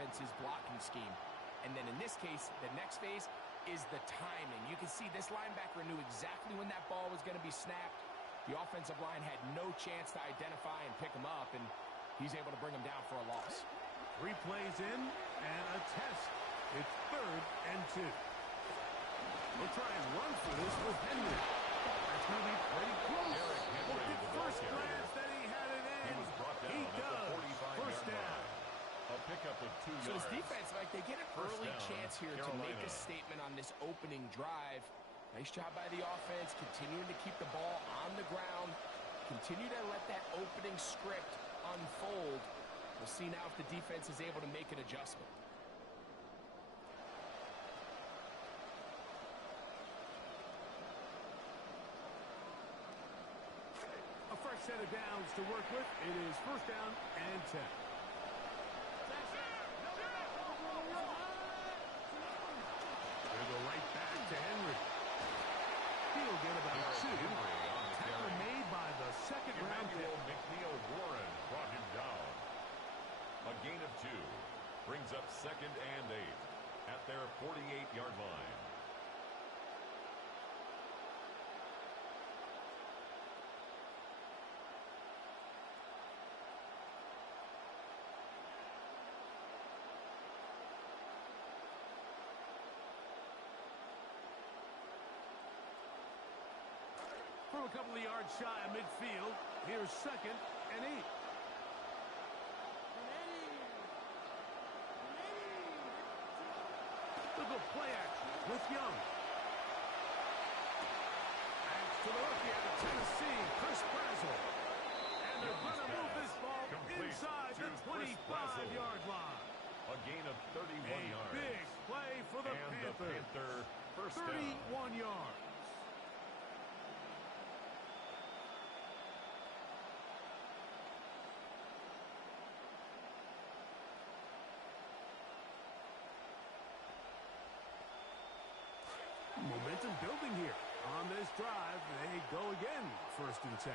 defense's blocking scheme. And then in this case, the next phase is the timing. You can see this linebacker knew exactly when that ball was going to be snapped. The offensive line had no chance to identify and pick him up, and he's able to bring him down for a loss. 3 plays in and a test. It's 3rd and 2. We'll try and run for this with Henry. That's going to be pretty close. Look at first glance that he had it in. He does. First down. A pickup of 2 yards. So his defense, like, they get an early chance here to make a statement on this opening drive. Nice job by the offense, continuing to keep the ball on the ground. Continue to let that opening script unfold. We'll see now if the defense is able to make an adjustment. A fresh set of downs to work with. It is 1st down and 10. They go right back to Henry. He'll get about 2. Tackle made by the 2nd-round pick. McNeil Warren brought him down. A gain of 2 brings up 2nd and 8 at their 48-yard line. From a couple of yards shy of midfield, here's 2nd and 8. Look at play action with Young. Thanks to the rookie out of Tennessee, Chris Brazel. And they're going to move this ball inside the 25-yard line. A gain of 31 yards. Big play for the Panthers. Panther first 31 yards. Momentum building here. On this drive, they go again. 1st and 10.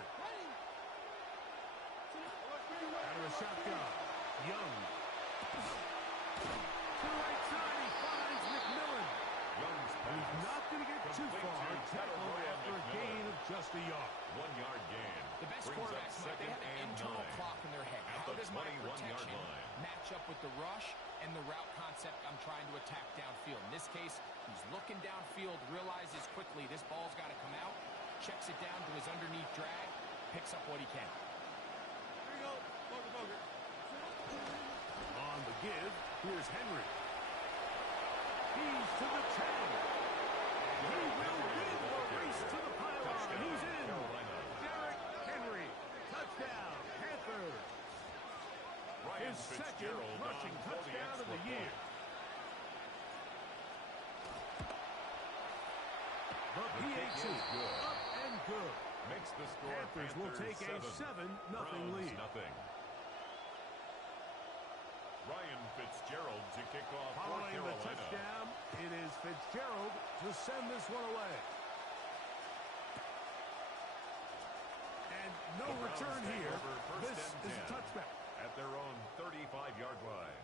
Out of the shotgun. Young. To the right side, he finds McMillan. He's not going to get too far. Tackled after a gain of just a yard. 1-yard gain. The best quarterbacks, they have an internal clock in their head. How does my protection match up with the rush and the route concept I'm trying to attack downfield? In this case, he's looking downfield, realizes quickly this ball's got to come out, checks it down to his underneath drag, picks up what he can. Here you go. Boger. On the give, here's Henry. He's to the 10. He will win the race to the pylon. He's in. Derrick Henry. Touchdown, Panthers. His 2nd rushing touchdown of the year. The PAT up and good. Makes the score. Panthers will take a 7-0 lead. Ryan Fitzgerald to kick off for Following Carolina. the touchdown, it is Fitzgerald to send this one away. And no return here. This is a touchback. At their own 35-yard line.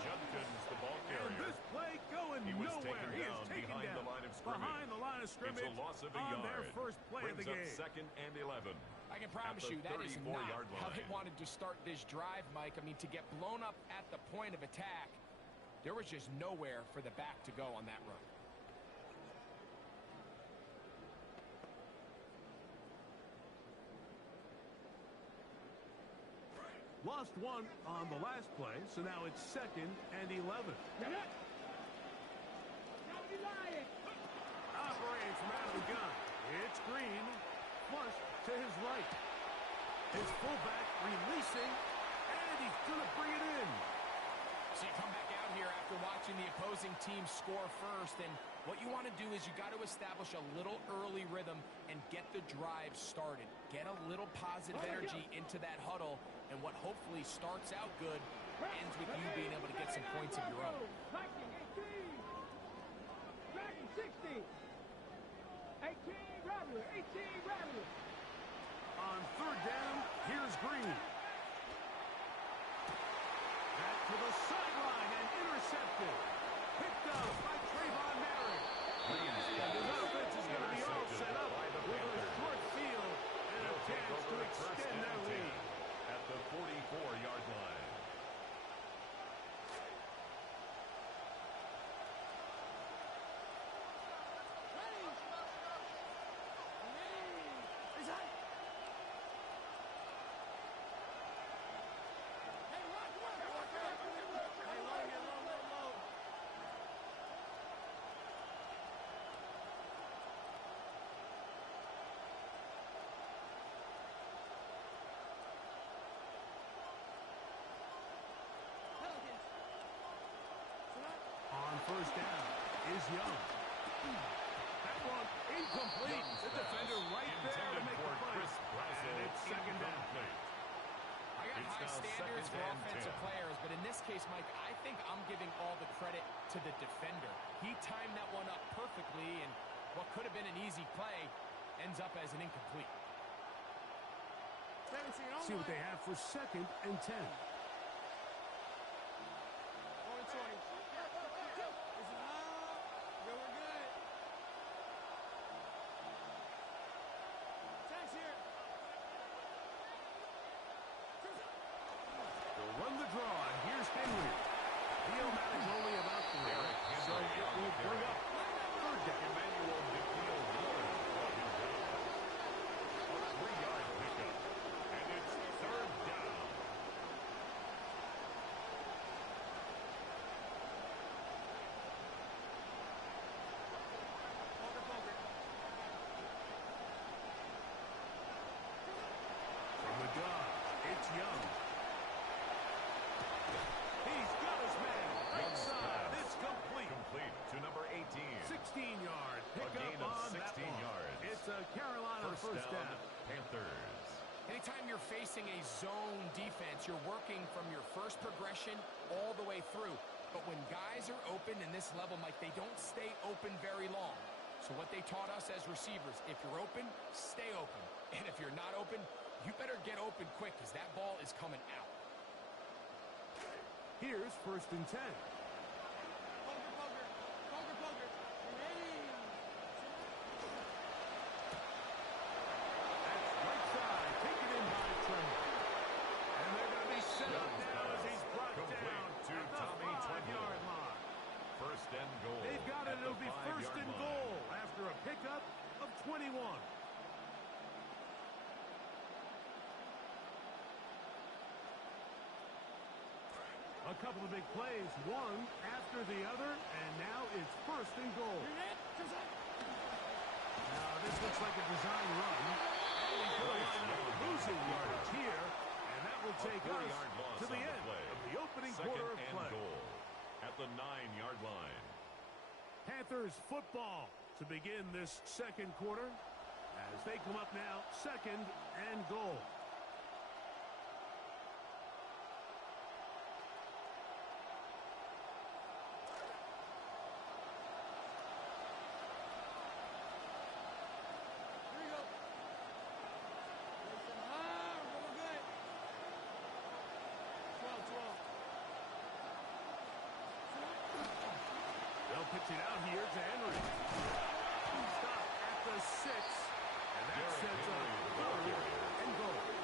Judkins, the ball carrier. And this play going nowhere. He is taken down behind the line of scrimmage it's a loss of a on yard. Their first play Brings of the game. 2nd and 11. I can promise you that is not how they wanted to start this drive, Mike. I mean, to get blown up at the point of attack, there was just nowhere for the back to go on that run. Lost one on the last play, so now it's 2nd and 11. Operates fullback releasing, and he's going to bring it in. So you come back out here after watching the opposing team score first, and what you want to do is you got to establish a little early rhythm and get the drive started. Get a little positive energy into that huddle, and what hopefully starts out good ends with you being able to get some points of your own. 60. 18 Rattler. 18 Rattler. On third down, here's Green. Back to the sideline and intercepted. Picked up by Trayvon Merrick. And his offense is going to be all set up with a short field and a chance to extend their lead. At the 44-yard line. First down is Young. That one incomplete. The defender right there to make the play. And it's second down. I got high standards for offensive players, but in this case, Mike, I think I'm giving all the credit to the defender. He timed that one up perfectly, and what could have been an easy play ends up as an incomplete. See what they have for second and 10. Run the draw, and here's Henry. Field is only about 3, so it will bring up third down. Emmanuel McNeil brought him down. A 3-yard pickup, and it's third down. From the dog, it's Young. He's got his man. Right side. It's complete. Complete to number 18. 16-yard A pickup gain of on 16 that one. yards. It's a Carolina first down. Panthers. Anytime you're facing a zone defense, you're working from your first progression all the way through. But when guys are open in this level, Mike, they don't stay open very long. So what they taught us as receivers, if you're open, stay open. And if you're not open, you better get open quick because that ball is coming out. Here's first and 10. They've got it. It'll be first and goal after a pickup of 21. A couple of big plays, one after the other, and now it's first and goal. Now this looks like a design run. And he could line up losing yardage here, and that will take us to the end of the opening quarter of play. Goal at the 9-yard line. Panthers football to begin this second quarter as they come up now, second and goal. Pitch it out here to Henry. Stop at the 6, and that sets up third and goal.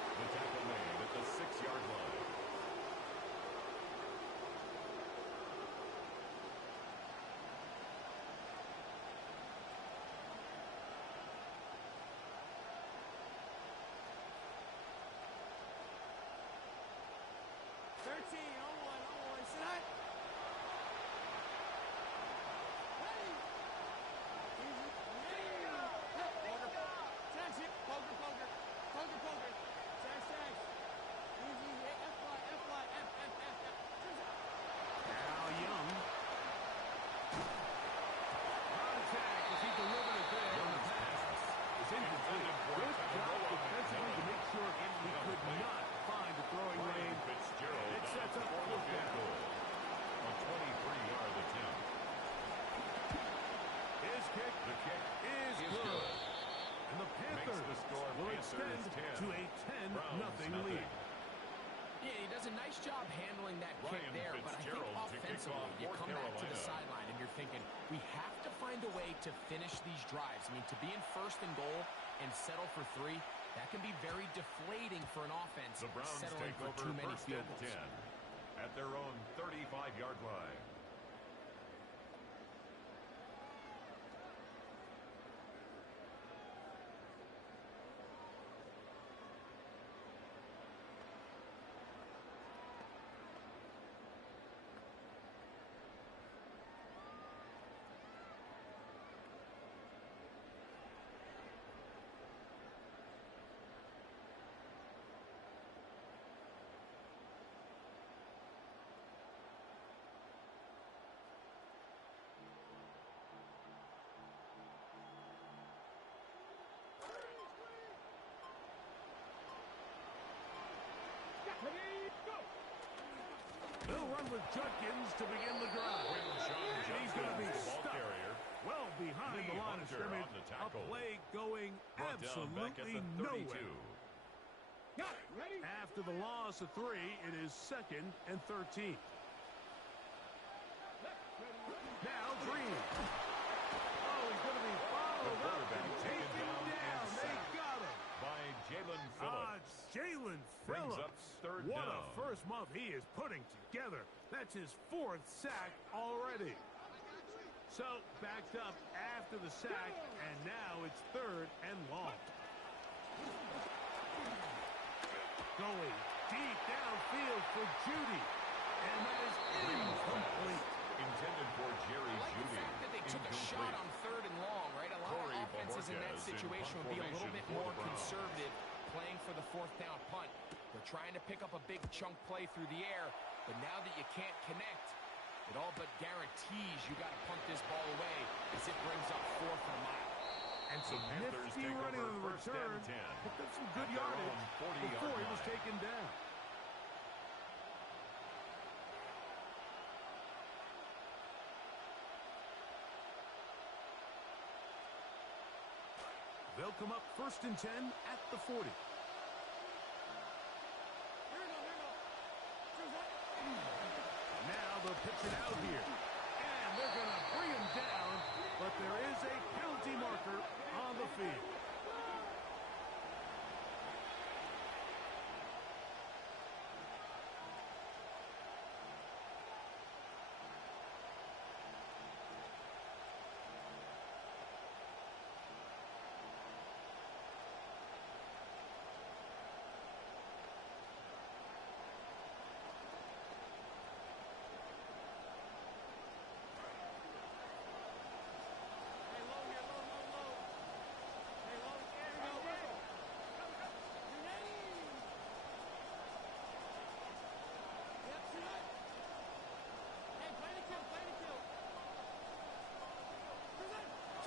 job handling that kick there, but I think offensively, you come back to the sideline and you're thinking, we have to find a way to finish these drives. I mean, to be in first and goal and settle for 3, that can be very deflating for an offense. The Browns settling take for over too many first field and goals. 10 at their own 35-yard line. They'll run with Judkins to begin the drive. And he's going to be stuck well behind the line of scrimmage. A play going absolutely nowhere. After the loss of 3, it is 2nd and 13. Now Green. Oh, he's going to be followed up and taken down. They got him. By Jalen Phillips. Jalen Brings up Phillips. third What down. a first month he is putting together. That's his 4th sack already. So backed up after the sack, and now it's 3rd and long. Going deep downfield for Judy. And that is incomplete. Intended for Jerry I like the Judy. fact that they took a shot on 3rd and long, right? A lot of offenses in that situation would be a little bit more conservative, playing for the 4th down punt. They're trying to pick up a big chunk play through the air, but now that you can't connect, it all but guarantees you got to punt this ball away as it brings up 4th and a mile. And some nifty running on the return. Picked up some good yardage before he was taken down. They'll come up 1st and 10 at the 40. Now they'll pitch it out here. And they're going to bring him down, but there is a penalty marker on the field.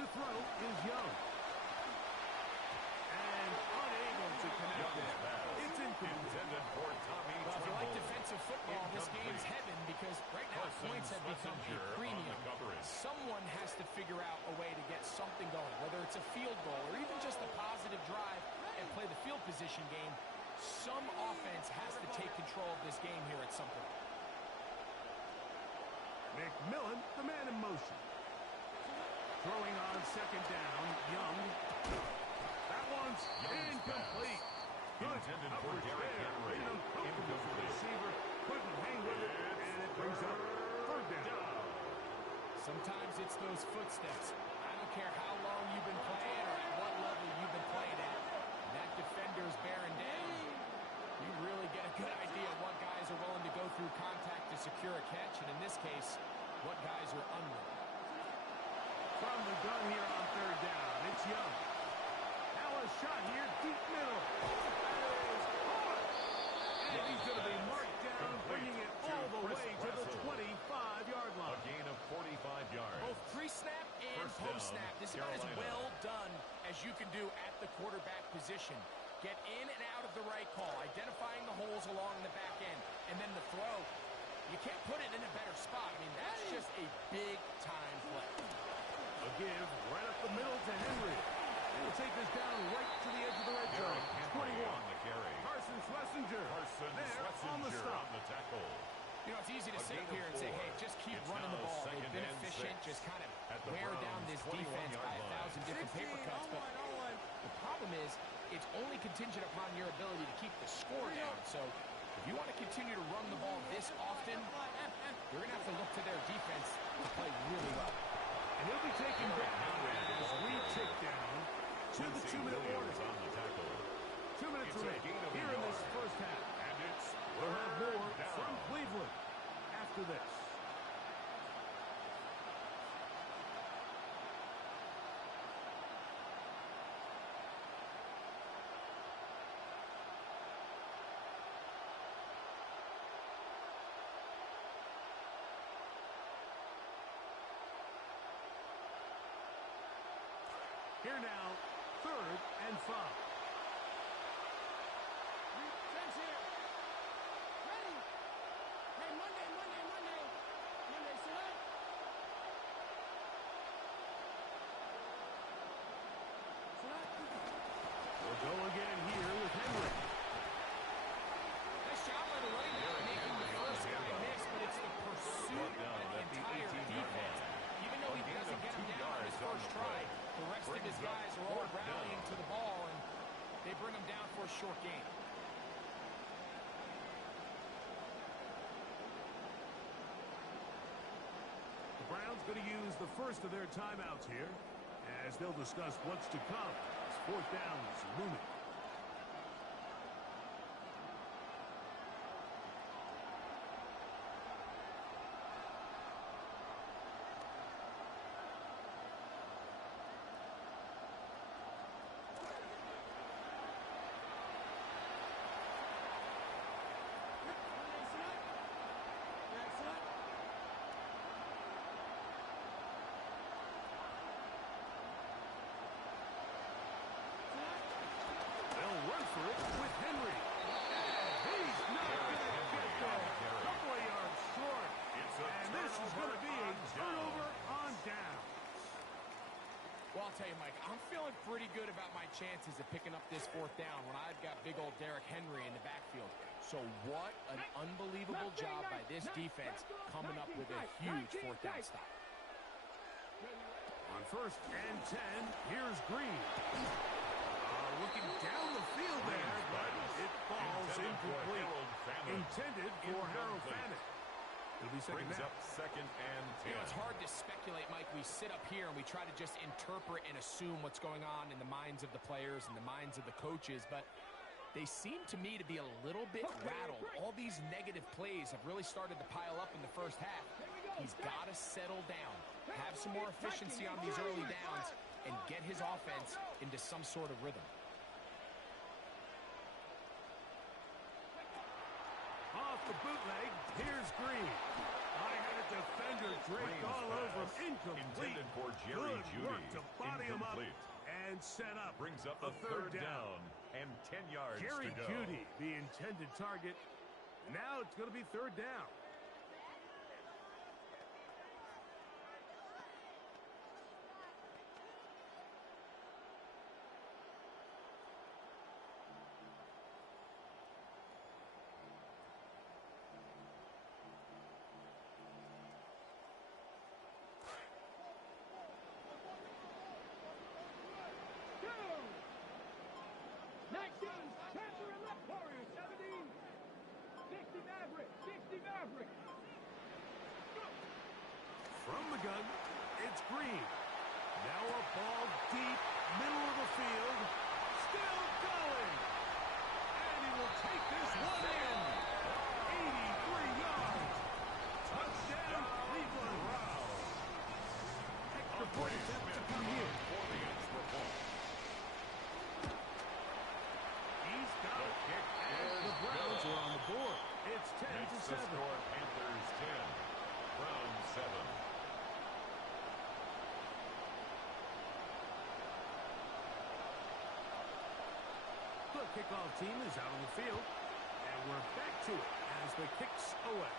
To throw is Young. And unable to connect it. It's intended for Tommy. Well, if you like defensive football, this game's heaven because right now points have become a premium. Someone has to figure out a way to get something going, whether it's a field goal or even just a positive drive and play the field position game. Some offense has to take control of this game here at some point. McMillan, the man in motion. Throwing on 2nd down, Young. That one's incomplete. Good Intended for Derrick Henry. Incomplete. Receiver couldn't hang with it, and it brings up 3rd down. Sometimes it's those footsteps. I don't care how long you've been playing or at what level you've been playing at. When that defender's bearing down, you really get a good idea of what guys are willing to go through contact to secure a catch, and in this case, what guys are unwilling. From the gun here on 3rd down, it's Young. Now a shot here, deep middle. That is hard. And he's going to be marked down, bringing it all the way to the 25-yard line. A gain of 45 yards. Both pre-snap and post-snap. This is about as well done as you can do at the quarterback position. Get in and out of the right call, identifying the holes along the back end, and then the throw. You can't put it in a better spot. I mean, that's just a big-time play. A give right up the middle to Henry. He'll take this down right to the edge of the red zone. 21. carry. Carson Schlesinger. Carson there Schlesinger on the stop. on the tackle. You know, it's easy to sit up here and say, hey, just keep running the ball. They've been efficient, just kind of wear down this defense by 1,000 different paper cuts. But the problem is, it's only contingent upon your ability to keep the score down. So if you want to continue to run the ball this often, you're going to have to look to their defense to play really well. And he'll be taken down as we tick down to the 2-minute warning. On the tackle. 2 minutes remaining here in this first half. And it's We'll have more down. from Cleveland after this. Here now, 3rd and 5. Defense here. Ready. Hey, Monday. Monday, set. We'll go again here with Henry. Nice job by the running back making the first guy miss, but it's the pursuit of the entire defense. Even though he doesn't get him down on his first try, the rest of his guys are all rallying to the ball, and they bring him down for a short gain. The Browns going to use the first of their timeouts here as they'll discuss what's to come as 4th down is looming. They'll run for it with Henry. He's not going to get there. Couple of yards short. And this is going to be a turnover on down. Well, I'll tell you, Mike, I'm feeling pretty good about my chances of picking up this 4th down when I've got big old Derrick Henry in the backfield. So what an unbelievable job by this defense coming up with a huge 4th down stop. On 1st and 10, here's Green. Looking down the field there, but it falls incomplete. Intended for Harold Fannin. It'll be second Brings down. up 2nd and 10. You know, it's hard to speculate, Mike. We sit up here and we try to just interpret and assume what's going on in the minds of the players and the minds of the coaches, but they seem to me to be a little bit rattled. All these negative plays have really started to pile up in the first half. He's got to settle down, have some more efficiency on these early downs, and get his offense into some sort of rhythm. Off the bootleg, here's Green. I had a defender draped all over him. Incomplete. Intended for Jerry Good Jeudy. work to body him up Incomplete. and set up. Brings up a a 3rd down and 10 yards Jerry to go. Jeudy, the intended target. Now it's going to be 3rd down. From the gun, it's Green. Now a ball deep, middle of the field. Still going. And he will take this one in. 83 yards. Touchdown, Cleveland. Extra point attempt to come here. For the extra point. He's got it. And the Browns are on the board. It's 10 Makes to the 7. score Panthers 10. Browns 7. The kickoff team is out on the field, and we're back to it as the kicks away.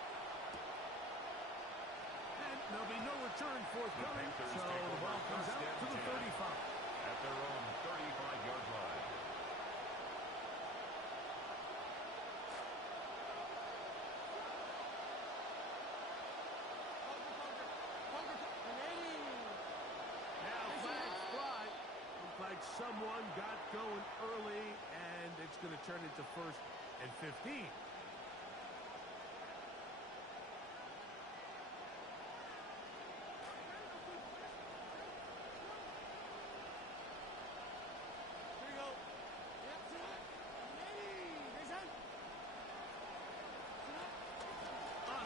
And there'll be no return forthcoming, Panthers so take the over ball comes first out and to the 10. 35. At their own 35-yard line. someone got going early, and it's going to turn into 1st and 15.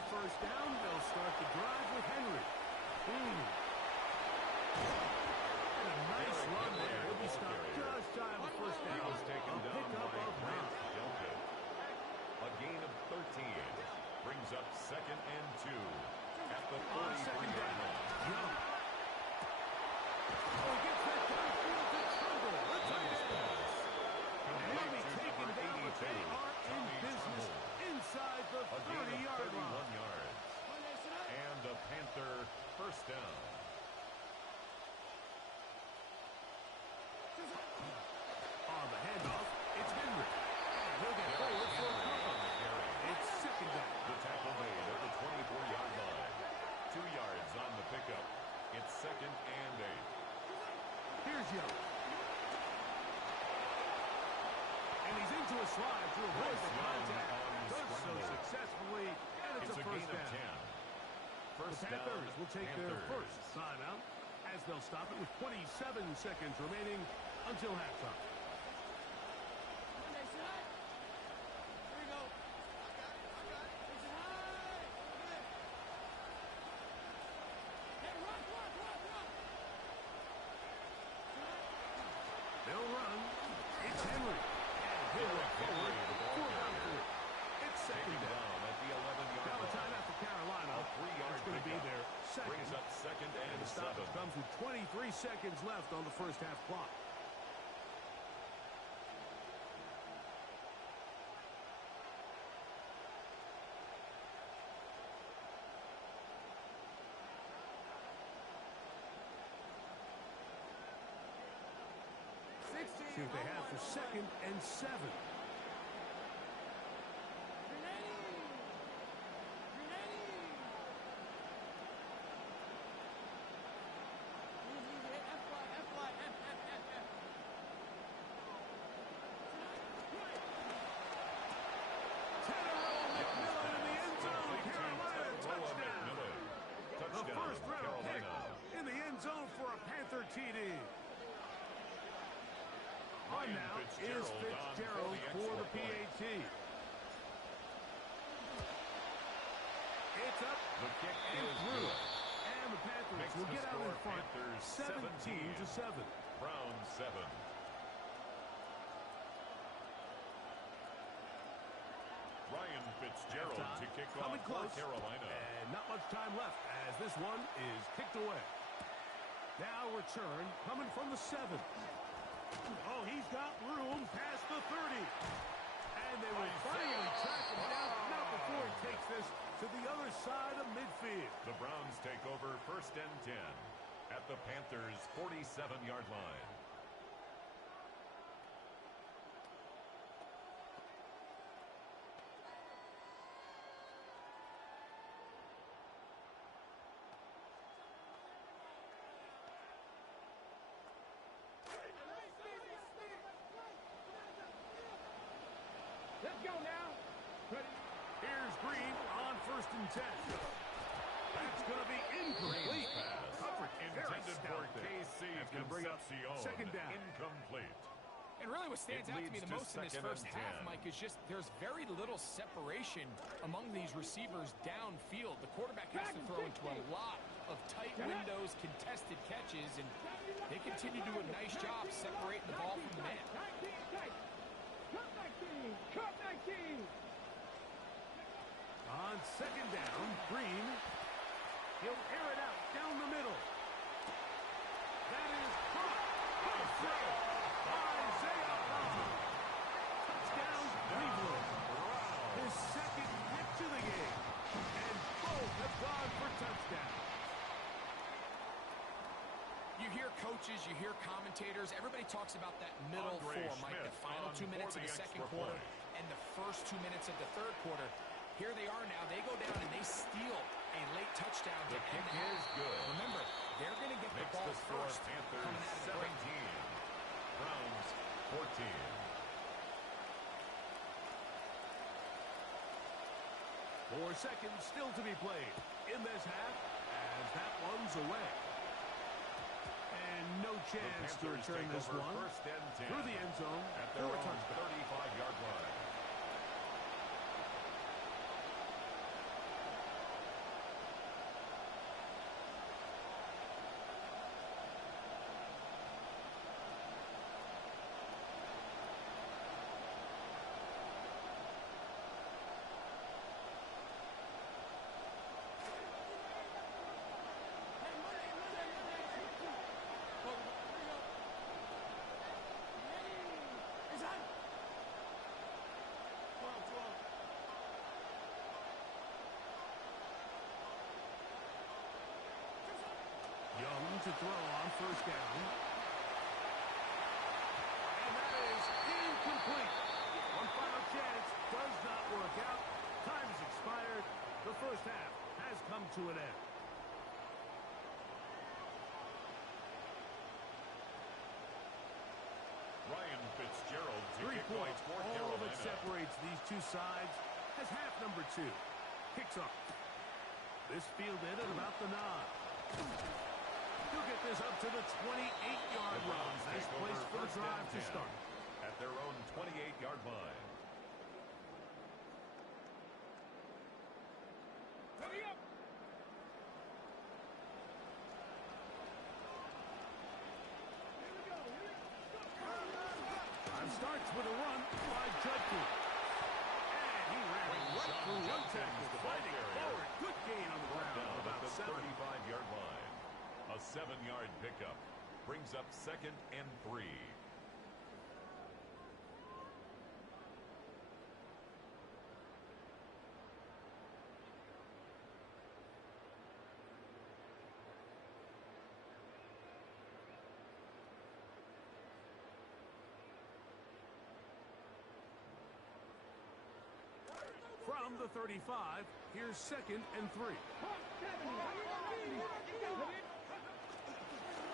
First down, they'll start the drive with Henry. And a nice run there. He'll be stopped just shy of a first down. He was taken A down pickup by of Grant 9. Delpit. A gain of 13 brings up 2nd and 2 at the 43-yard line. Jump. Oh, he gets that downfield to Trumbull. Let's Nice pass. And he'll be taken down, but they are in Tommy business Trumbull. inside the A gain of 30-yard 31 line. yards. And a Panther first down. On the handoff, it's Henry. And he'll get forward for a couple. It's 2nd down. The tackle made at the 24-yard line. 2 yards on the pickup. It's 2nd and 8. Here's Young. And he's into a slide to avoid the contact. Does so successfully, and it's a gain first of down. 10. The First Panthers down, will take their Panthers. first timeout as they'll stop it with 27 seconds remaining until halftime. They'll run. It's Henry. And he'll look forward for about 3. It's 2nd down. At the 11-yard Now the line. timeout for Carolina. A 3-yard It's going to be pickup. their second. Brings up 2nd and The stop 7. comes with 23 seconds left on the first half clock. See what they have for 2nd and 7. The first round pick in the end zone for a Panther TD. On now is Fitzgerald for the PAT. It's up The kick and is through. good. And the Panthers Makes will the get out in score front Panthers 17-7. Browns 7. Ryan Fitzgerald Halftime, to kick coming off for close. Carolina. And not much time left as this one is kicked away. Now return coming from the 7. Oh, he's got room past the 30. And they will finally track him down, not before he takes this to the other side of midfield. The Browns take over 1st and 10 at the Panthers' 47-yard line. Let's go now. Here's Green on 1st and 10. That's going to be incomplete. Pass Coverage very intended stout for there. KC That's going to bring up Concepcion. 2nd down. Incomplete. And really what stands out to me leads the to most in this 2nd first and half, 10. Mike, is just there's very little separation among these receivers downfield. The quarterback has to throw into a lot of tight windows, contested catches, and they continue to do a nice job separating the ball from the man. Cut that key. On 2nd down, Green. He'll air it out down the middle. That is caught. Isaiah Brown. Touchdown, Cleveland. His 2nd hit to the game. And both have gone for touchdowns. You hear coaches, you hear commentators, everybody talks about that middle Andre four, Mike, the Schmidt final on 2 minutes for of the the second extra quarter point. and the first 2 minutes of the third quarter. Here they are now. They go down and they steal a late touchdown The to end kick the half. is good. Remember, they're going to get the Makes ball the score first Panthers coming out of the break. 17. 4 seconds still to be played in this half as that one's away. And no chance to return this one through the end zone at their for a own touchdown. 35-yard line. Young to throw on first down. And that is incomplete. One final chance does not work out. Time has expired. The first half has come to an end. Ryan Fitzgerald to 3 kick points. points for All Carolina. that separates these two sides has half number 2. Kicks off. This fielded at about the 9. He'll get this up to the 28-yard line. Nice place for the drive to start. At their own 28-yard line. Hurry up! Here we go. Time starts with a run by Judkins. And he ran right through one tackle, fighting forward. Good gain on the ground. Down About at the 7. 35-yard line. A 7-yard pickup brings up 2nd and 3. From the 35, here's 2nd and 3.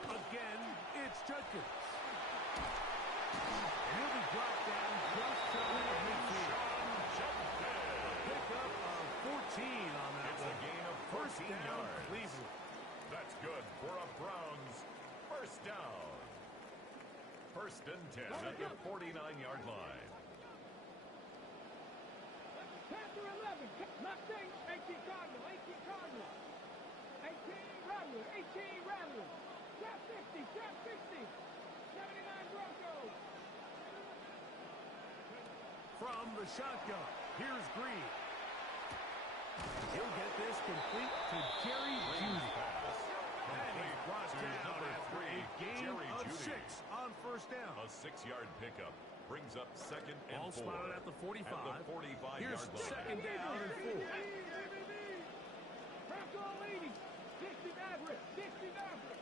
Again, it's Judkins. And he'll be brought down just shy of midfield. A pickup of 14 on that It's one. a gain of 14 First down, yards. Cleveland. That's good for a Browns first down. 1st and 10 at the 49-yard line. Panther 11. Mustang. 18 Cardinal. 18 Cardinal. 18 Rattler. 18 Rattler. Trap 50. Trap 50. 79 Broncos. From the shotgun, here's Green. He'll get this complete to Jerry Judy. And he's brought down after a gain of 6 on first down. A 6-yard pickup brings up 2nd and Ball 4. spotted at the 45. At the 45-yard Here's line. 2nd down and 4. Bronco leading. 60 Maverick. 60 Maverick.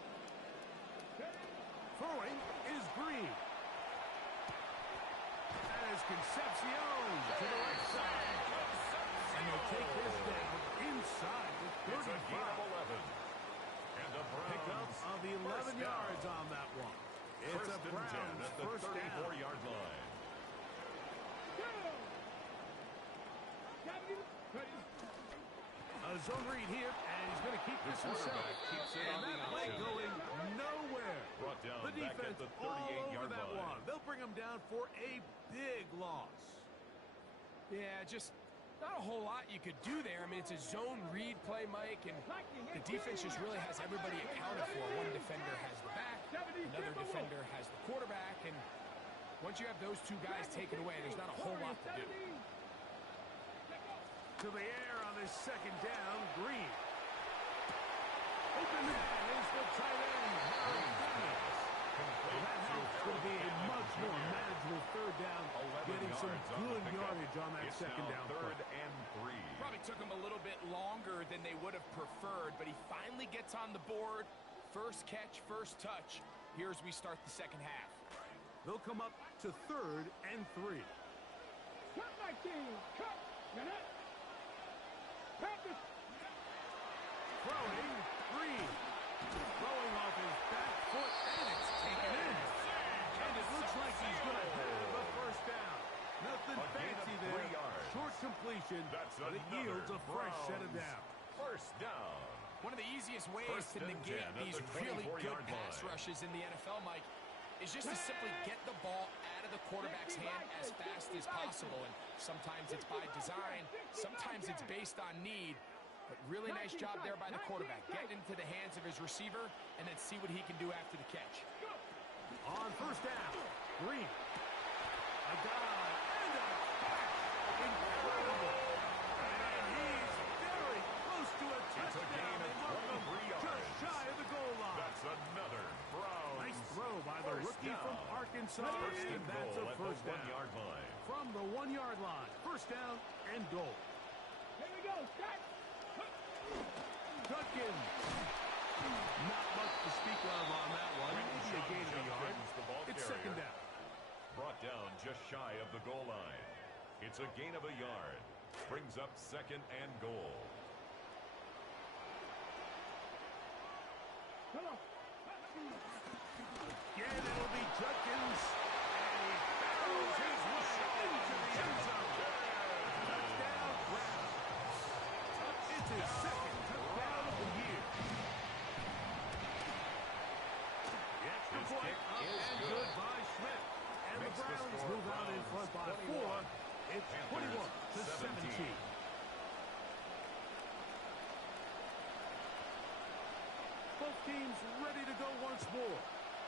Throwing is Green. That is Concepcion to the right side. And they'll take this down inside the It's a gain 35. of 11. And the Pick up Browns of 11 yards on that one. It's first a and 10 Browns at the first down. 34-yard line. A zone read here, and he's going to keep this himself. Quarterback keeps it on And the that play option. going nowhere. Brought down The back at defense the all over 38-yard that line. one. They'll bring him down for a big loss. Yeah, just not a whole lot you could do there. I mean, it's a zone read play, Mike, and the defense just really has everybody accounted for. One defender has the back, another defender has the quarterback, and once you have those two guys taken away, there's not a whole lot to do. To the air on this 2nd down, Green. Open man is the tight end. That helps to be a much more manageable 3rd down, 11 getting some yards on the good pickup. yardage on that It's 2nd now down 3rd play. and 3. Probably took him a little bit longer than they would have preferred, but he finally gets on the board. First catch, first touch. Here as we start the second half. They'll come up to 3rd and 3. Cut my team. Cut. Practice. Throwing, Green. Throwing off his back foot, and it's taken in. And it looks like he's going to have the first down. Nothing A gain of fancy 3 there. yards. Short completion. completion, but it yields a fresh set of downs. First down. One of the easiest ways First to and negate 10 at these the really good 24-yard pass line. rushes in the NFL, Mike, is just to simply get the ball out of the quarterback's hand as fast as possible. And sometimes it's by design, sometimes it's based on need. But really nice job there by the quarterback. Get into the hands of his receiver and then see what he can do after the catch. On first down, Green. A dive and a catch. Incredible. And he's very close to a touchdown. It's a gain of 23 yards. Just shy of the goal line. That's another Browns. Nice throw by the First rookie down. from Arkansas. First And and that's goal a at first the down. 1-yard line. From the 1-yard line. First down and goal. Here we go. Start. Judkins. Not much to speak of on that one. Maybe a gain of a yard. The ball It's carrier. second down. Brought down just shy of the goal line. It's a gain of a yard. Brings up second and goal. Come on. Again, it'll be Judkins. And he barrels his way into the end zone. Touchdown, Browns. It's his second touchdown of the year. The extra His point kick up is and good. good by Smith. And the Makes the Browns score move out in front by 4. It's Panthers 21-17. Both teams ready to go once more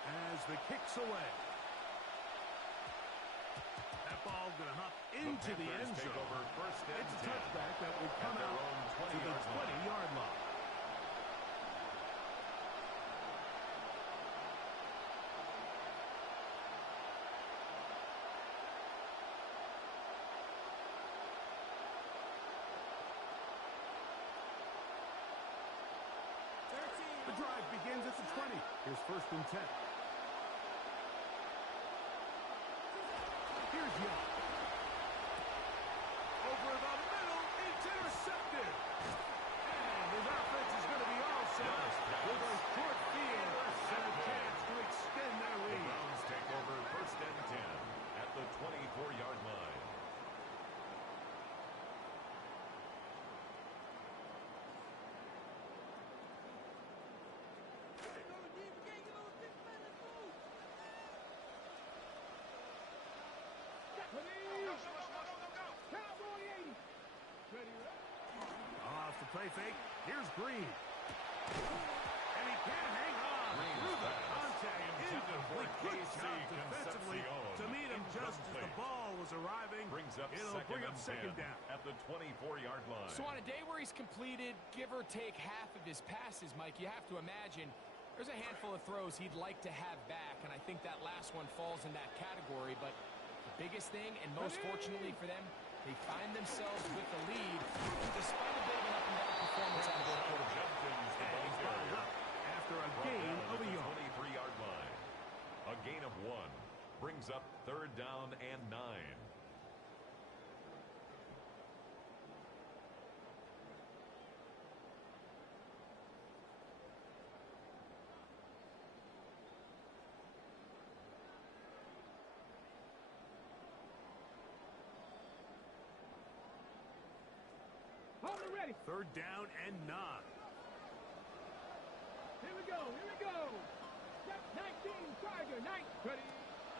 as the kick's away. That ball going to hop into the end Take zone. over first and It's a 10 touchback that will come at their out own to the 20-yard line. 20-yard line. The drive begins at the 20. Here's first and 10. Here's Young. Over the middle, it's intercepted. And his offense is going to be all set up with a short field and a chance to extend their The lead. Browns take over first and 10 at the 24-yard line. Cowboy 80. Ready, Off the play fake. Here's Green. And he can't hang on through the contact. Incomplete. Good job defensively to meet him just as the ball was arriving. Brings up It'll bring up second 10 down. at the 24-yard line. So on a day where he's completed, give or take half of his passes, Mike, you have to imagine there's a handful of throws he'd like to have back, and I think that last one falls in that category. But the biggest thing, and most fortunately for them, they find themselves with the lead despite a bit of an up-and-down performance out of their quarterback. Judkins, the And ball he's bottled carrier. up after a Brought gain down of at a the yard. 23-yard line. A gain of 1 brings up third down and 9. Hold it ready. Third down and 9. Here we go. Here we go. Step 19, Tiger. 9. Ready.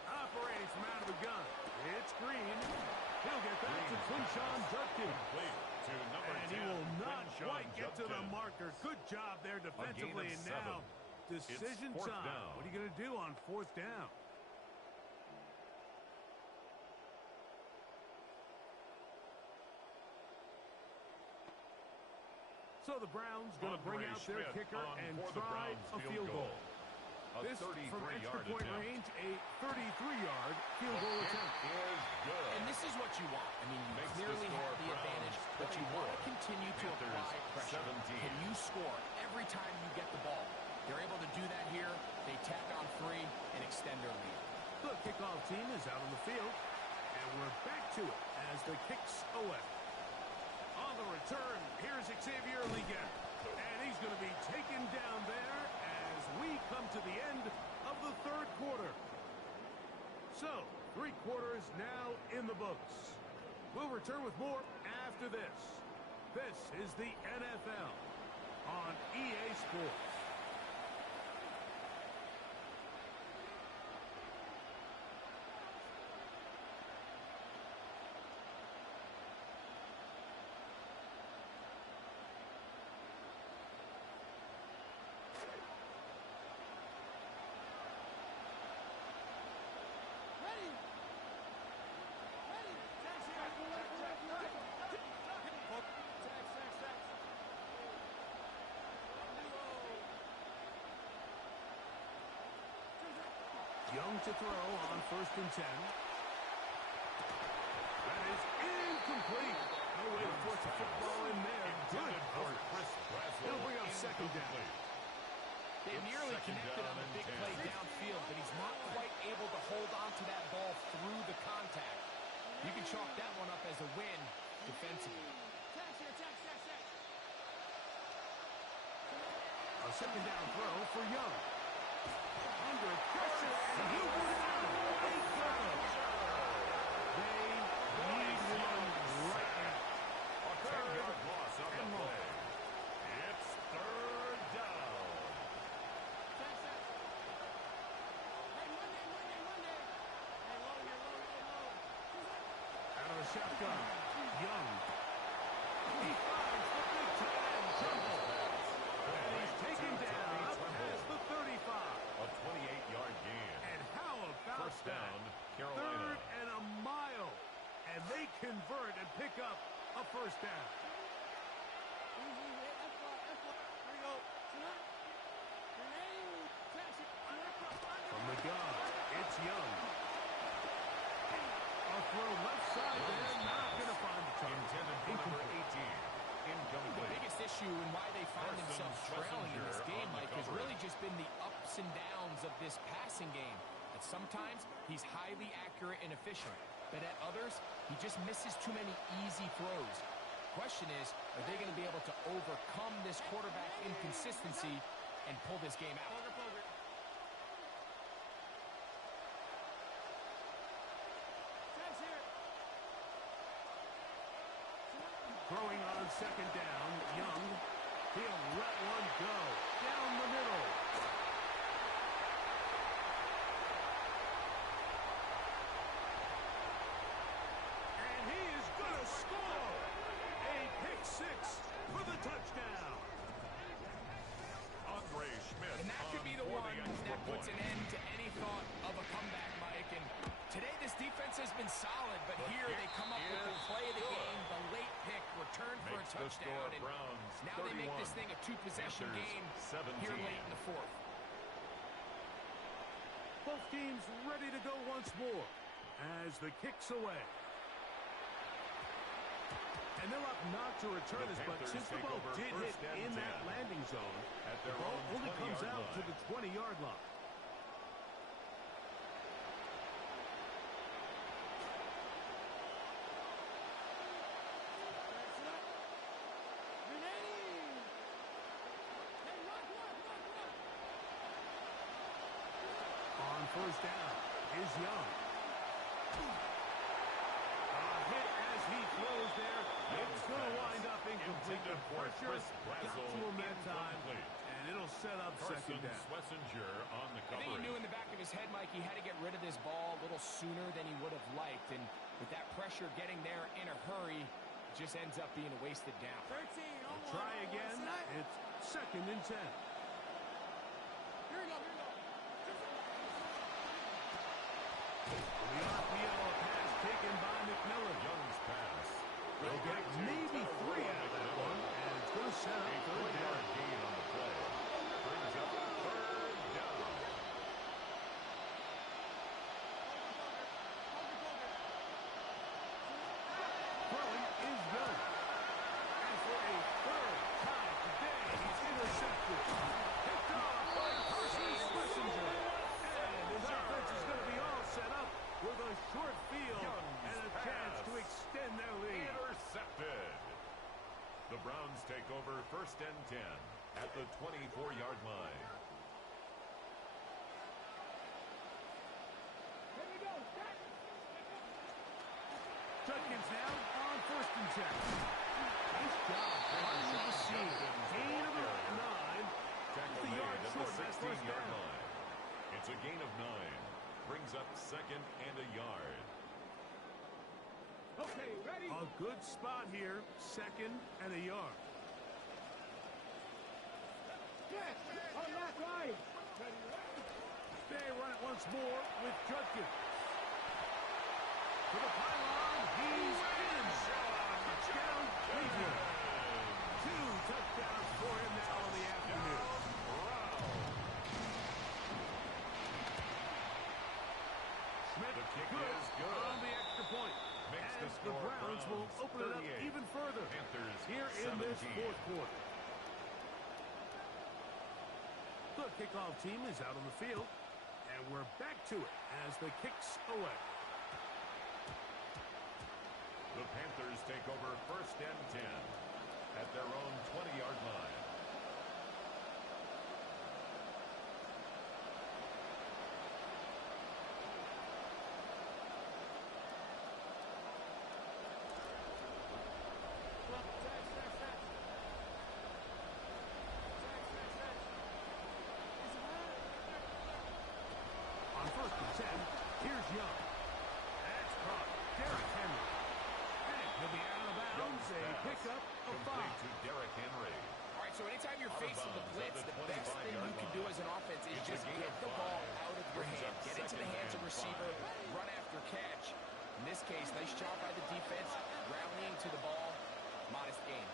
Operating from out of the gun. It's Green. He'll get that to Quinshawn Judkins. Complete to number And 10. he will not Quinshawn quite get to the Judkins. marker. Good job there defensively. of And now, 7. decision It's fourth time. down. What are you going to do on fourth down? So the Browns going to bring Andre out their Schmidt kicker on and for the try Browns a field goal. A This from 33-yard extra point attempt. range, a 33-yard field goal It attempt. is good. And this is what you want. I mean, you Makes the clearly score have the Browns advantage, but you want to continue to Panthers apply pressure. 17. Can you score every time you get the ball? They're able to do that here. They tack on 3 and extend their lead. The kickoff team is out on the field, and we're back to it as the kick's away. On the return, here's Xavier Liga, and he's going to be taken down there as we come to the end of the third quarter. So, 3 quarters now in the books. We'll return with more after this. This is the NFL on EA Sports. Young to throw on 1st and 10. That is incomplete. No way to force the football in there. Good coverage. He'll bring up 2nd down. They nearly connected on the big play downfield, but he's not quite able to hold on to that ball through the contact. You can chalk that one up as a win defensively. A 2nd down throw for Young. Under pressure, and he'll go down. 8 yards. They need one right now. A 10-yard loss on the play. It's 3rd down. Out of the shotgun, Young. He finds the big tight end, Tremble. And he's taken down up past the 35. A 28-yard gain. And how about 1st down, that? Carolina. 3rd and a mile. And they convert and pick up a 1st down. From the gun, it's Young. A throw left side there, not going to find the target. Intended for number 18. The Incomplete. biggest issue and why they find themselves trailing in this game, Mike, has really just been the ups and downs of this passing game. At sometimes, he's highly accurate and efficient, but at others, he just misses too many easy throws. Question is, are they going to be able to overcome this quarterback inconsistency and pull this game out? Throwing on 2nd down, Young. He'll let one go down the middle. And he is going to score. A pick 6 for the touchdown. Andre Schmidt. And that could be the one that puts an end to any thought of a comeback, Mike. And today this defense has been solid, but here they come up with the play of the game, the late pick, return for a touchdown. And now they make this thing a 2-possession game here late in the 4th. Both teams ready to go once more as the kick's away. And they're up not to return this, but since the ball did hit in that landing zone, the ball only comes out to the 20-yard line. On 1st down is Young. A hit as he throws there. It's going to wind up incomplete. The pressure got to him that time, and it'll set up 2nd down. Schlesinger on the I think he coverage. knew in the back of his head, Mike, he had to get rid of this ball a little sooner than he would have liked. And with that pressure getting there in a hurry, it just ends up being a wasted down. 13, We'll try again. It's 2nd and 10. Here we go. The RPO pass taken by McMillan. Young's pass. They'll get maybe 3 out of that one, and it's going to set up 3rd down. Yard gain on the play. Brings up 3rd down. Throwing is Young. And for a 3rd time today, he's intercepted. Picked off by Schlesinger. And his offense is going to be all set up with a short field and a chance to extend their lead. Intercepted. The Browns take over 1st and 10 at the 24-yard line. Here we go. Start. Judkins now on 1st and 10. Nice job finding the seam. Gain of about 9. Tackle The made yard at short the of that first 16-yard down. line. It's a gain of 9. Brings up 2nd and a yard. Okay, ready? A good spot here. 2nd and a yard. Yes, on that line. They run it once more with Judkins. To the pylon. He's in. Touchdown, Cleveland. 2 touchdowns for him now in the afternoon. Smith, The kick good is good. on the extra point. Makes And the score Browns will Browns open it up 38. even further Panthers here in this 17. fourth quarter. The kickoff team is out on the field, and we're back to it as the kicks away. The Panthers take over 1st and 10 at their own 20-yard line. On 1st and 10, here's Young. That's caught. Derrick Henry. And he'll be out of bounds. A pickup of 5. Complete to Derrick Henry. All right, so anytime you're Out of facing the bounds blitz, at the the best thing 25-yard you can line. do as an offense is It's a just gain get of the ball 5. out of your Brings hand. up Get into the 2nd hands of and receiver, 5. run after catch. In this case, nice job by the defense, rallying to the ball. Modest gain.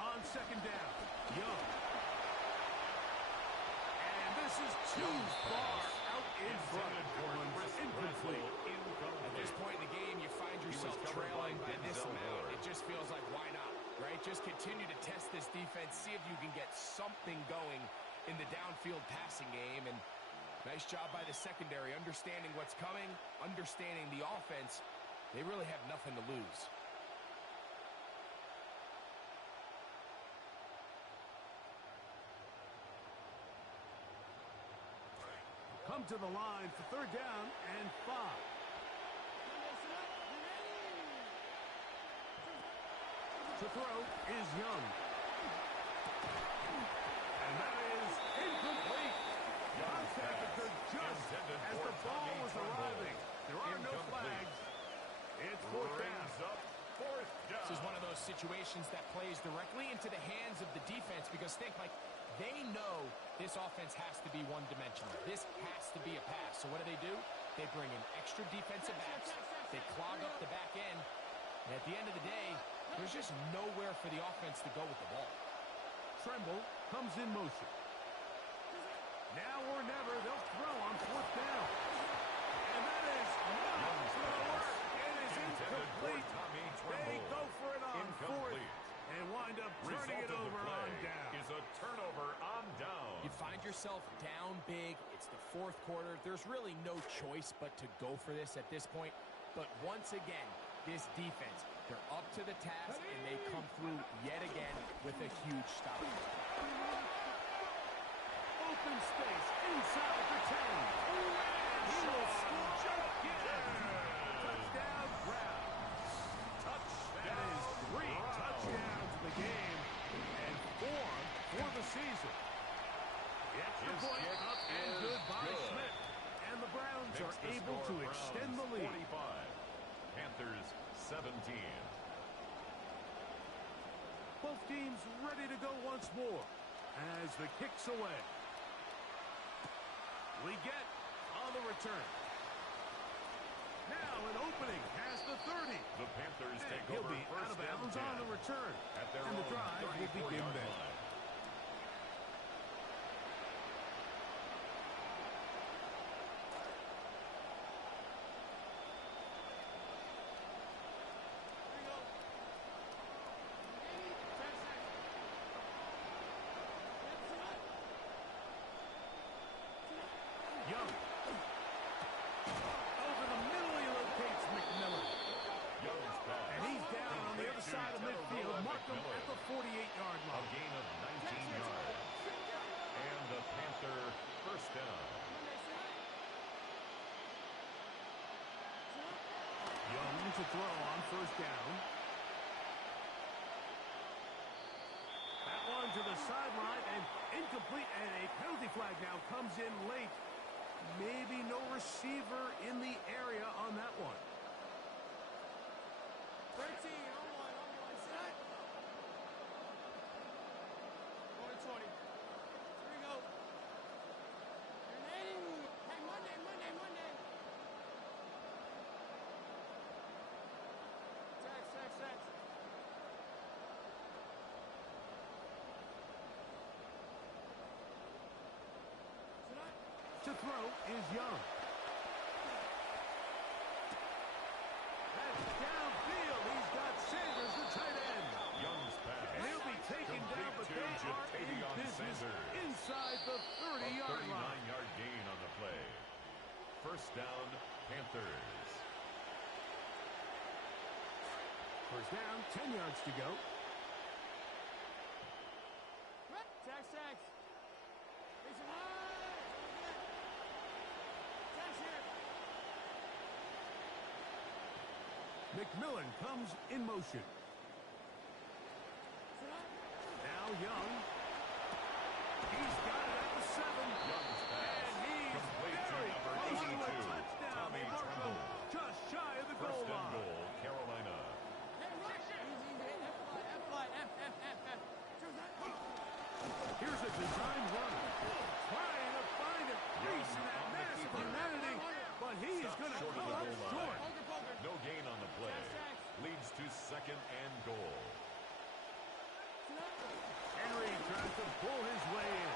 On 2nd down, Young. And this is too far out in front. Incomplete. At this point in the game, you find yourself trailing by this amount. It just feels like, why not, right? Just continue to test this defense, see if you can get something going in the downfield passing game. And nice job by the secondary, understanding what's coming, understanding the offense. They really have nothing to lose. Come to the line for 3rd down and 5. To throw is Young. And that is incomplete. Contact occurred just as the ball was arriving. There are no flags. It's 4th down. Up 4th down. This is one of those situations that plays directly into the hands of the defense because think, like, they know this offense has to be one-dimensional. This has to be a pass. So what do? They bring in extra defensive backs. They clog up the back end. And at the end of the day, there's just nowhere for the offense to go with the ball. Tremble comes in motion. Now or never, they'll throw on 4th down. And that is not going to work. It is incomplete. They go for it on 4th and wind up turning it over on down. Is a turnover on down. You find yourself down big. It's the 4th quarter. There's really no choice but to go for this at this point. But once again, this defense, they're up to the task, and they come through yet again with a huge stop. Open space inside the 10. And he will score again. Touchdown, Browns. That is 3 touchdowns in the game and 4 for the season. The extra His point kick up and is good by good. Smith. And the Browns Makes are the able to score extend the Browns lead. 45. Panthers 17. Both teams ready to go once more as the kick's away. We get on the return. Now an opening has the 30. The Panthers And take he'll over be out of 1st and bounds 10 on the return. at their And the own drive will 34-yard begin then. line. Young. Over the middle, he locates McMillan. Young's pass. And he's down on the other side of midfield. Mark him at the 48-yard A line. gain of throw on first down. That one to the sideline and incomplete, and a penalty flag now comes in late. Maybe no receiver in the area on that one. 13, on one, set. Going to 20. Here we go. Grenading. Hey, Monday. Tax. To throw is Young. That's downfield. He's got Sanders, the tight end. Young's pass. And he'll be taken down, but they are in business inside the 30-yard line. 39-yard gain on the play. First down, Panthers. First down, 10 yards to go. Tax. It's high. Tax here. McMillan comes in motion. Now Young. He's got it at the 7. Young's pass. And he's Complete to very number close to a 82, touchdown. Tommy They mark him Tremble. just shy of the goal First and line. goal, Carolina. Here's a design run. Trying to find a crease in that massive humanity, but he is going to Short of come the up goal short. line. No gain on the play. Leads to second and goal. Henry tries to pull his way in.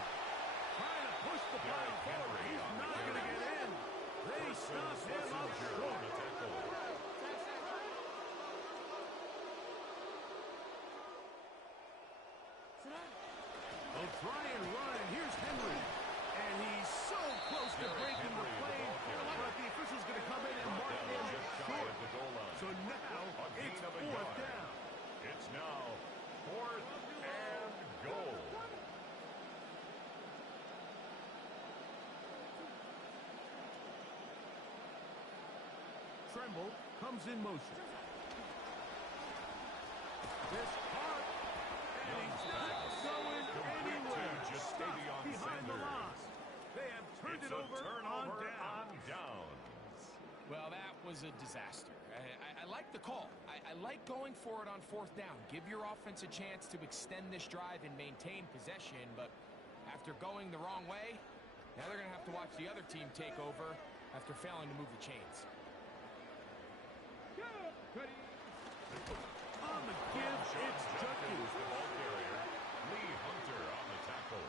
Trying to push the pile forward. He's not going to get in. They stop him up short. On the tackle. They'll try and run, and here's Henry. And he's so close to breaking the play, but the official's going to come in and mark him Just shy short. of the goal line. So now A gain it's of a fourth yard. down. It's now fourth and goal. Tremble comes in motion. This part, and he's not going anywhere. Just Stuck Davion behind the Sanders. line. They have turned It's it a over turnover on down. on downs. Well, that was a disaster. I like the call. I like going for it on fourth down. Give your offense a chance to extend this drive and maintain possession, but after going the wrong way, now they're going to have to watch the other team take over after failing to move the chains. On the give, it's Judkins, the Judkins. ball carrier. Lee Hunter on the tackle.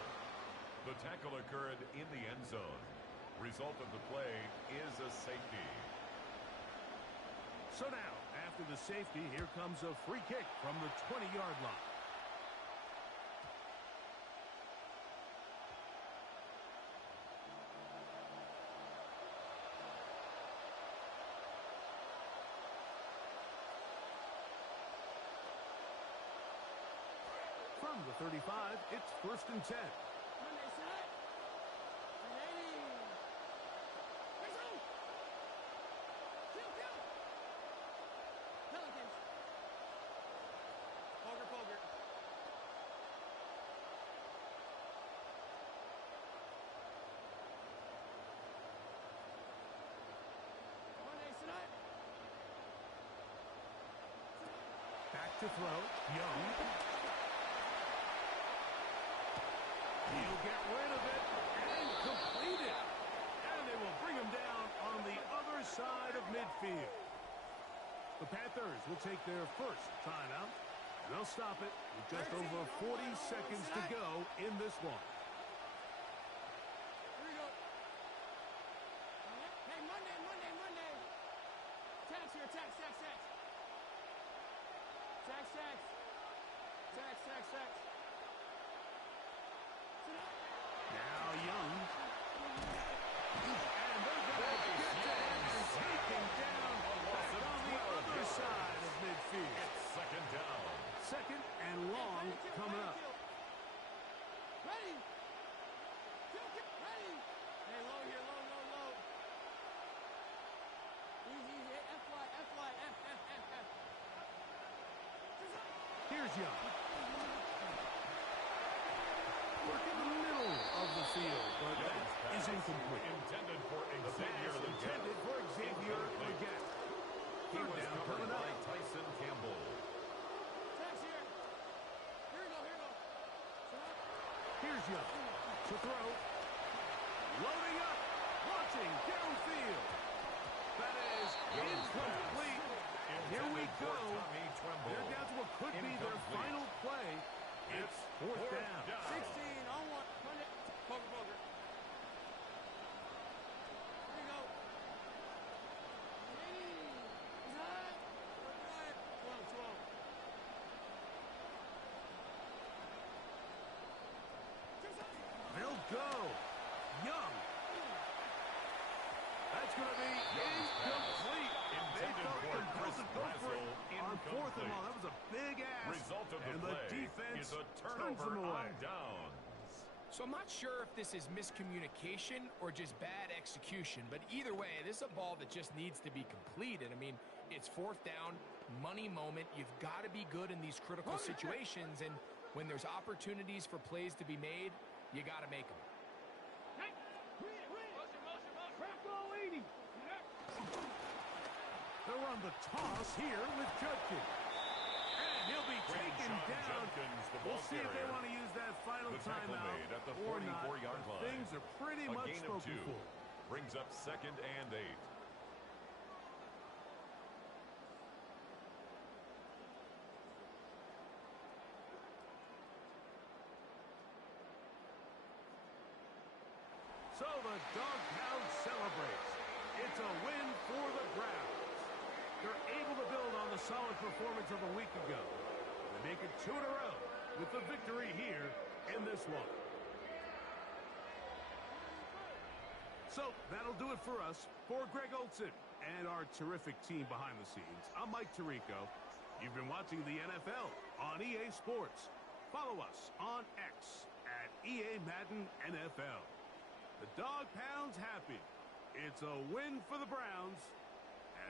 The tackle occurred in the end zone. Result of the play is a safety. So now, after the safety, here comes a free kick from the 20-yard line. From the 35, it's first and 10. Back to throw. Young. He'll get rid of it and complete it. And they will bring him down on the other side of midfield. The Panthers will take their first timeout. They'll stop it with just over 40 seconds to go in this one. Here we go. Hey, Monday. Tax here, tax. Now Young. And they're going to get to him and take him down back on the other side of midfield. It's second down. Second and long coming up. Ready. Hey, low here, low. Easy. F-fly. Here's Young. Work in the middle of the field, but that is incomplete. Intended for The Xavier pass intended for Xavier Leggett. He Third was down covered coming by up. Tyson Campbell. Here's Young to throw. Loading up. Launching downfield. That is incomplete. And here we go. They're down to what could be their final play. It's fourth down. 16 on one. Run it. Poker. Here we go. 12. They'll go. Young. That's going to be incomplete. They felt compelled to go for it on fourth and long. That was a big ask. Result of the and play the defense is a turns them turnover away. on downs. So I'm not sure if this is miscommunication or just bad execution, but either way, this is a ball that just needs to be completed. I mean, it's fourth down, money moment. You've got to be good in these critical situations, and when there's opportunities for plays to be made, you got to make them. They're on the toss here with Judkins. And he'll be taken down. We'll see if they want to use that final timeout At the or not. 44-yard line. Things are pretty A much gain of spoken 2 for. brings up 2nd and 8. So the Dog Pound celebrates. It's a win for the Browns. They're able to build on the solid performance of a week ago. They make it 2 in a row with the victory here in this one. So that'll do it for us. For Greg Olson and our terrific team behind the scenes, I'm Mike Tirico. You've been watching the NFL on EA Sports. Follow us on X at EA Madden NFL. The Dog Pound's happy. It's a win for the Browns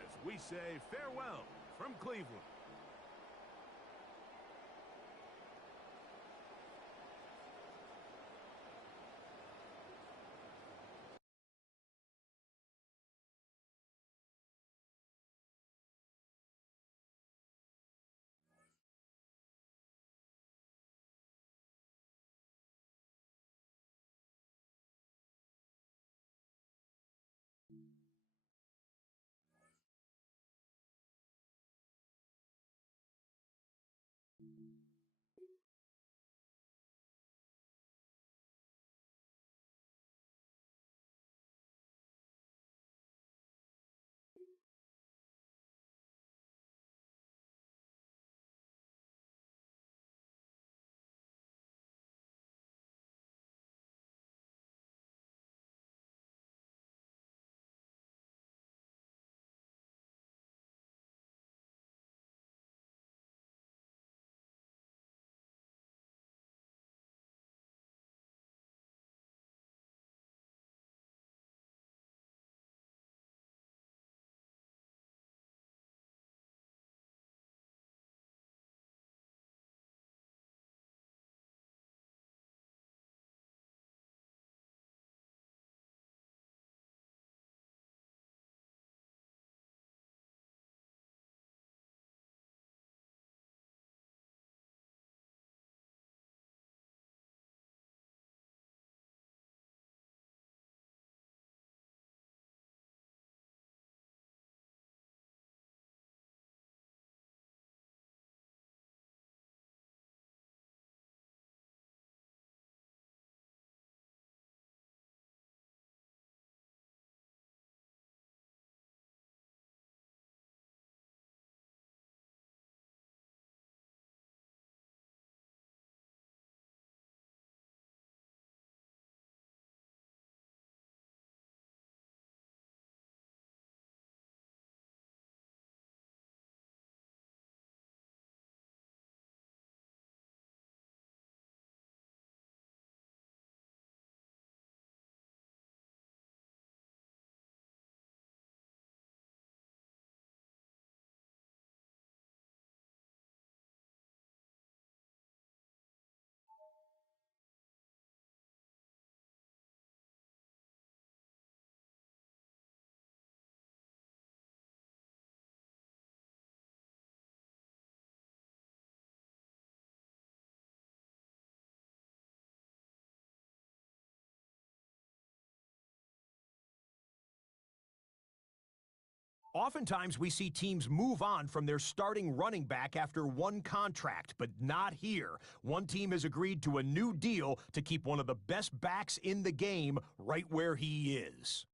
as we say farewell from Cleveland. Oftentimes, we see teams move on from their starting running back after one contract, but not here. One team has agreed to a new deal to keep one of the best backs in the game right where he is.